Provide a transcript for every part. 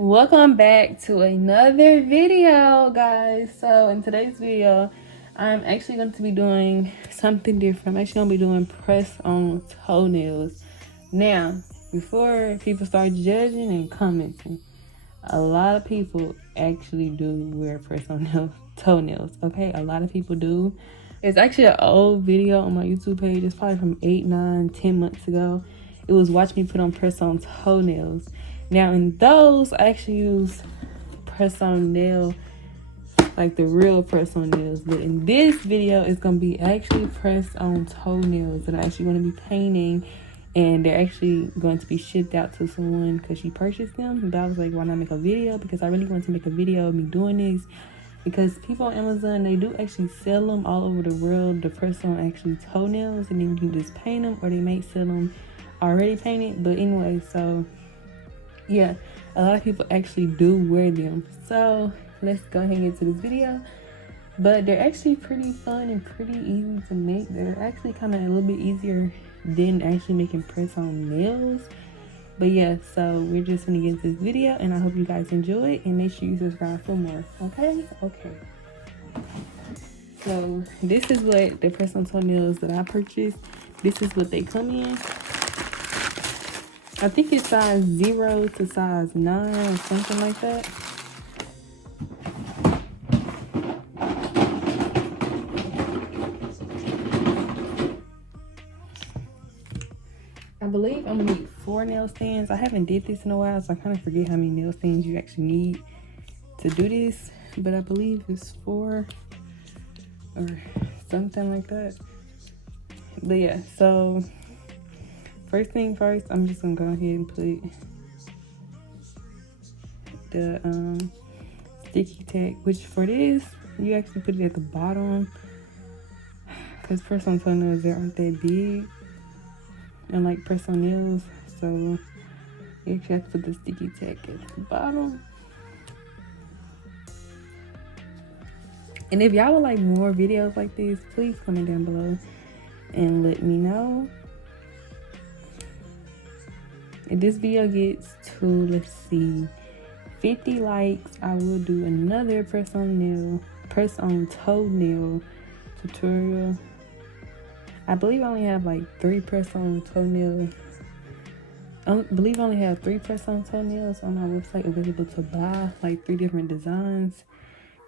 Welcome back to another video, guys. So in today's video, I'm actually going to be doing something different. I'm actually going to be doing press on toenails. Now, before people start judging and commenting, a lot of people actually do wear press on toenails. Okay, a lot of people do. It's actually an old video on my YouTube page. It's probably from 8, 9, 10 months ago. It was watch me put on press on toenails. Now in those, I actually use press on nail, like the real press on nails. But in this video, it's gonna be actually press on toenails that I'm actually gonna be painting, and they're actually going to be shipped out to someone because she purchased them. But I was like, why not make a video? Because I really want to make a video of me doing this. Because people on Amazon, they do actually sell them all over the world, the press on actually toenails, and then you can just paint them, or they may sell them already painted. But anyway, so yeah, a lot of people actually do wear them. So let's go ahead and get to this video. But they're actually pretty fun and pretty easy to make. They're actually kind of a little bit easier than actually making press on nails. But yeah, so we're just gonna get into this video, and I hope you guys enjoy it, and make sure you subscribe for more. Okay. So this is what the press on toenails that I purchased. This is what they come in. I think it's size 0 to size 9 or something like that. I believe I'm gonna need 4 nail stands. I haven't did this in a while, so I kind of forget how many nail stands you actually need to do this. But I believe it's 4 or something like that. But yeah, so first thing first, I'm just gonna go ahead and put the sticky tack, which for this, you actually put it at the bottom, because press on toenails, they aren't that big, and like press on nails, so you actually have to put the sticky tack at the bottom. And if y'all would like more videos like this, please comment down below and let me know. If this video gets to, let's see, 50 likes, I will do another press on toenail tutorial. I believe I only have like 3 press on toenails. I believe I only have 3 press on toenails on my website available to buy, like 3 different designs.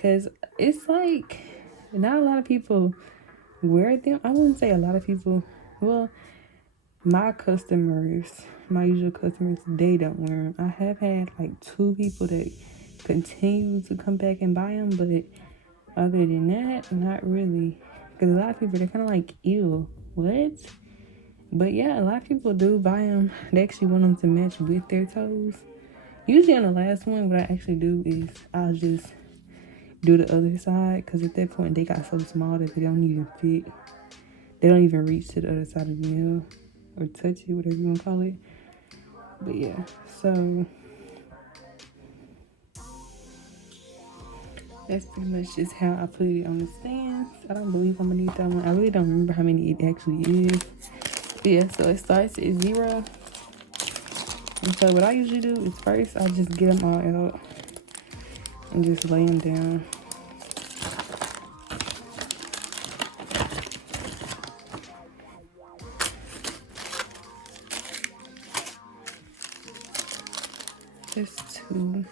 Cause it's like not a lot of people wear them. I wouldn't say a lot of people. Well, my usual customers, they don't wear them. I have had like 2 people that continue to come back and buy them, but other than that, not really. Because a lot of people, they're kind of like, ew, what? But yeah, a lot of people do buy them. They actually want them to match with their toes. Usually on the last one, what I actually do is I'll just do the other side, because at that point they got so small that they don't even fit. They don't even reach to the other side of the nail or touch it, whatever you want to call it. But yeah, so that's pretty much just how I put it on the stands. I don't believe I'm gonna need that one. I really don't remember how many it actually is. But yeah, so it starts at 0. And so what I usually do is first I just get them all out and just lay them down. Just 2.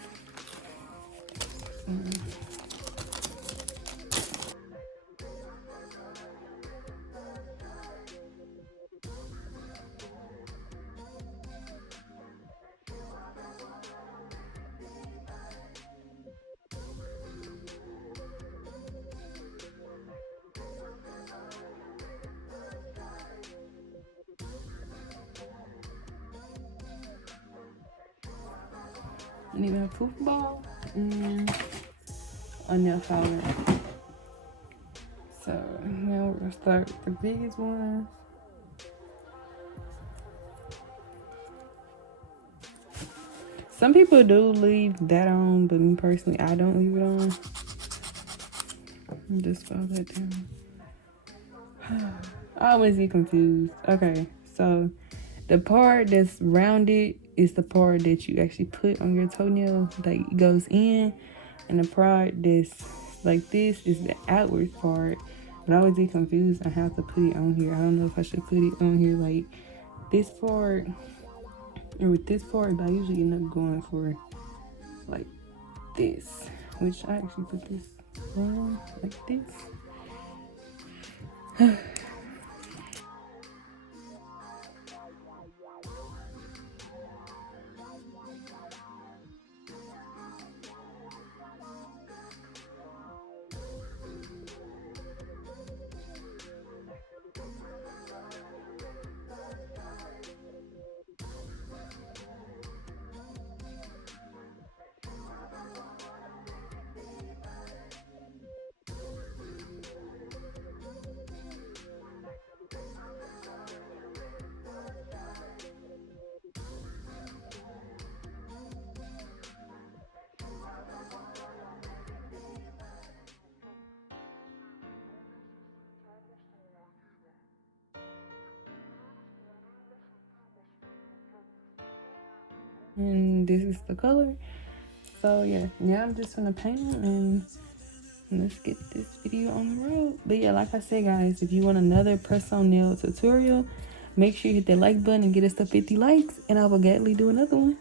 I need a poof ball and a nail filer. So now we're gonna start with the biggest one. Some people do leave that on, but me personally, I don't leave it on. Just file that down. I always get confused. Okay, so the part that's rounded is the part that you actually put on your toenail, like it goes in, and the part that's like this is the outward part. But I always get confused on how to put it on here. I don't know if I should put it on here like this part or with this part, but I usually end up going for like this, which I actually put this on like this. And this is the color. So yeah, now I'm just gonna paint them and let's get this video on the road. But yeah, like I said, guys, if you want another press on nail tutorial, make sure you hit that like button and get us to 50 likes, and I will gladly do another one.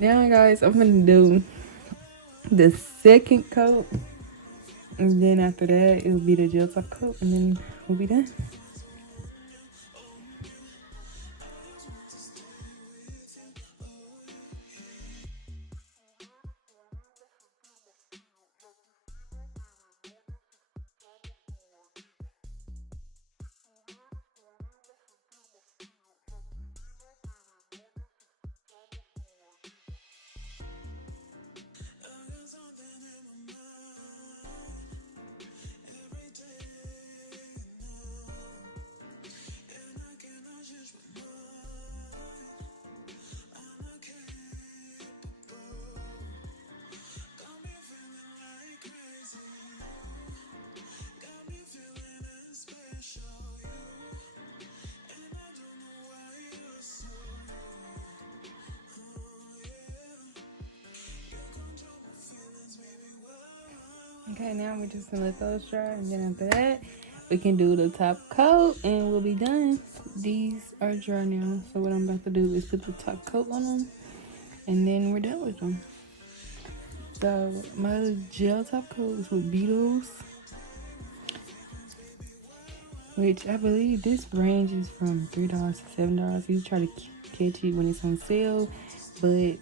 Now, guys, I'm gonna do the second coat, and then after that, it'll be the gel top coat, and then we'll be done. Okay, now we're just gonna let those dry, and then after that, we can do the top coat, and we'll be done. These are dry now, so what I'm about to do is put the top coat on them, and then we're done with them. So my gel top coat is with Bettles, which I believe this ranges from $3 to $7. You try to catch it when it's on sale, but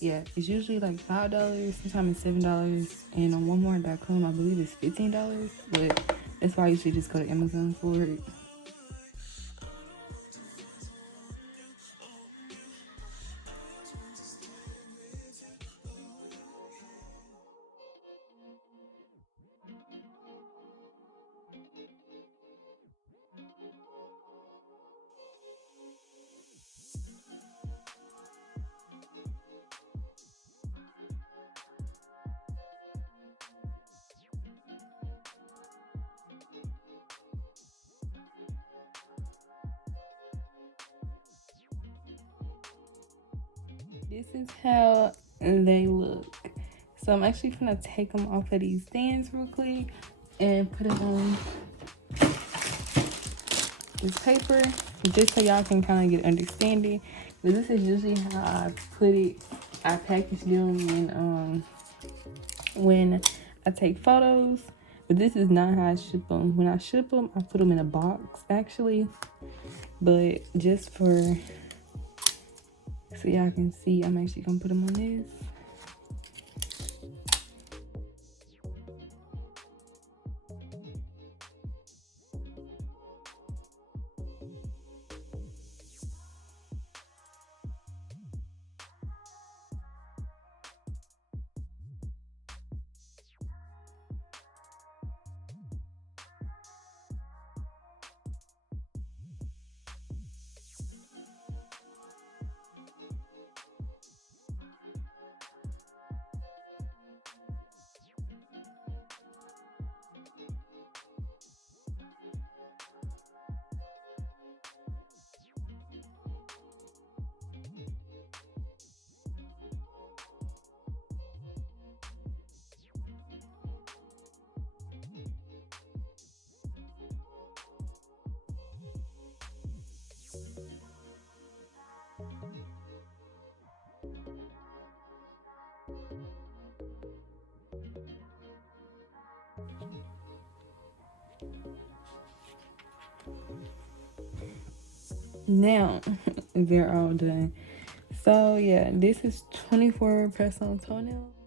yeah, it's usually like $5, sometimes it's $7, and on Walmart.com I believe it's $15, but that's why I usually just go to Amazon for it. This is how they look. So I'm actually gonna take them off of these stands real quick and put it on this paper, just so y'all can kind of get understanding. But this is usually how I put it. I package them when I take photos. But this is not how I ship them. When I ship them, I put them in a box actually. But just for so y'all can see, I'm actually gonna put them on this. Now they're all done. So yeah, this is 24 press on toenails.